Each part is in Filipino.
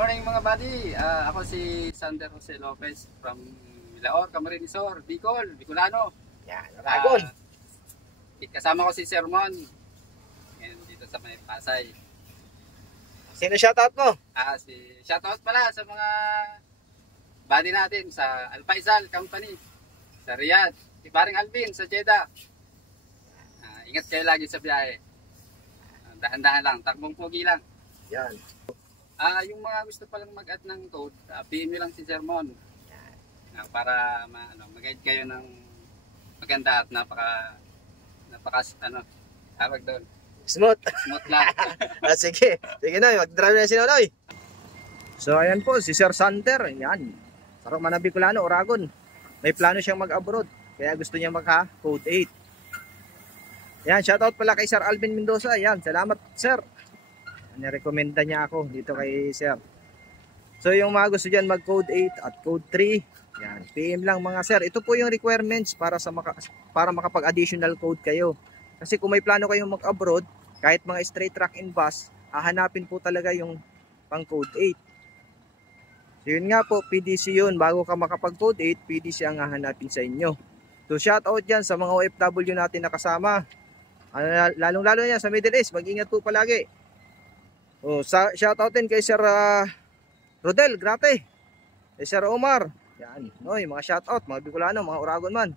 morning mga buddy. Ako si Sander Jose Lopez from Milaor, Camarines Sur, Bicolano. Yan, Aragon. Kasama ko si Sermon. Ngayon dito sa may Pasay. Sino shoutout mo? Shoutout pala sa mga buddy natin sa Al Faisal Company, sa Riyadh, si Paring Alvin sa Jeddah. Ingat kayo lagi sa biyahe. Dahan-dahan lang, takbong pogi lang. Yan. Yung mga gusto palang mag-add ng code, PM nyo lang si Sermon. Para mag-guide kayo ng maganda at tawag doon. Smooth. Smooth lang. Sige. Sige na, mag-drive na si Nonoy. So ayan po, si Sir Sander. Yan. Sa Romana Bicolano, Aragon. May plano siyang mag-abroad. Kaya gusto niya maka-code 8. Yan, shoutout pala kay Sir Alvin Mendoza. Yan, salamat Sir. Nirekomenda niya ako dito kay Sir. So yung mga gusto dyan mag-code 8 at code 3, yan, PM lang mga Sir. Ito po yung requirements para makapag-additional code kayo. Kasi kung may plano kayong mag-abroad, kahit mga straight track and bus, hahanapin po talaga yung pang code 8. So yun nga po, PDC yun. Bago ka makapag-code 8, PDC ang hahanapin sa inyo. So shout out dyan sa mga OFW natin na kasama. Lalong-lalo yan sa Middle East, mag-ingat po palagi. Shout out din kay Sir Rodel Grate, kay Sir Omar. Yan, yung mga shout out, mga Bicolano, mga Aragon man.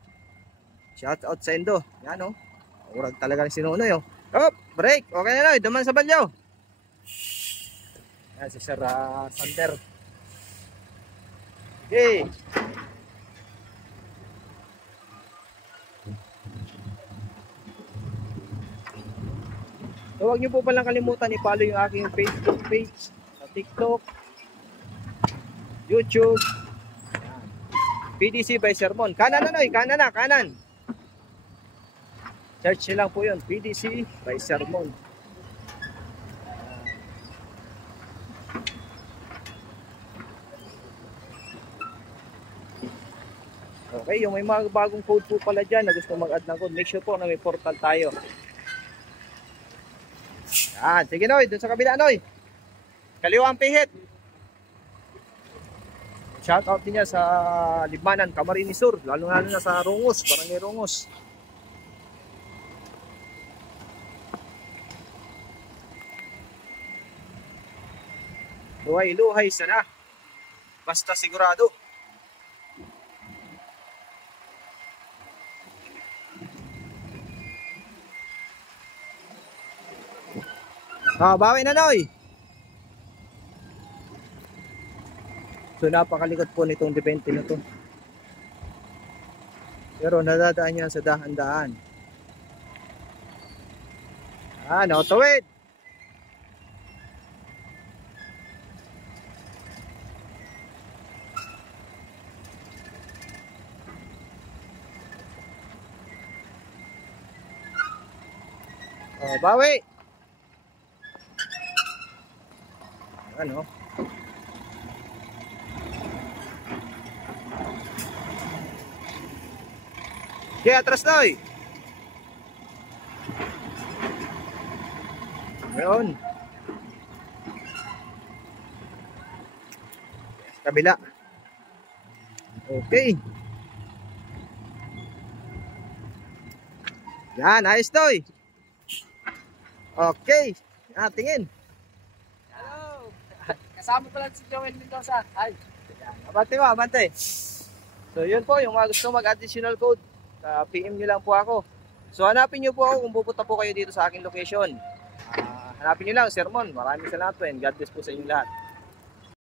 Shout out sa Indo. Yan urag talaga si Nonoy. Break. Okay na duman sa balyaw. Yan si Sir Sander. Okay. So, huwag niyo po palang kalimutan i-follow yung aking Facebook page, sa TikTok, YouTube. Ayan. PDC by Sermon. Kanan kanan. Search nyo lang po yun, PDC by Sermon. Okay, yung may mga bagong code po pala dyan na gusto mag-add ng code, make sure po na may portal tayo. Yan, sige Noy, dun sa kabila Noy. Kaliwang pihit. Shout out din niya sa Libmanan, Camarines Sur, lalo na sa Rungos, Barangay Rungos. Luhay sana. Basta sigurado. Bawi na Noy. So napakalikot po nitong depente na to. Pero nadadaan yan sa dahan-dahan. Tawid. Bawi. Okay, atras Noy. Ngayon. Kabila. Okay. Yan, ayos Noy. Okay. Tingin. Hello. Kasama pala si Joel Mendoza. Hi. Abante. So yun po, yung mga gusto mag-additional code, PM nyo lang po ako. So hanapin nyo po ako kung pupunta po kayo dito sa aking location. Hanapin nyo lang, Sermon. Maraming salamat po and God bless po sa inyo lahat.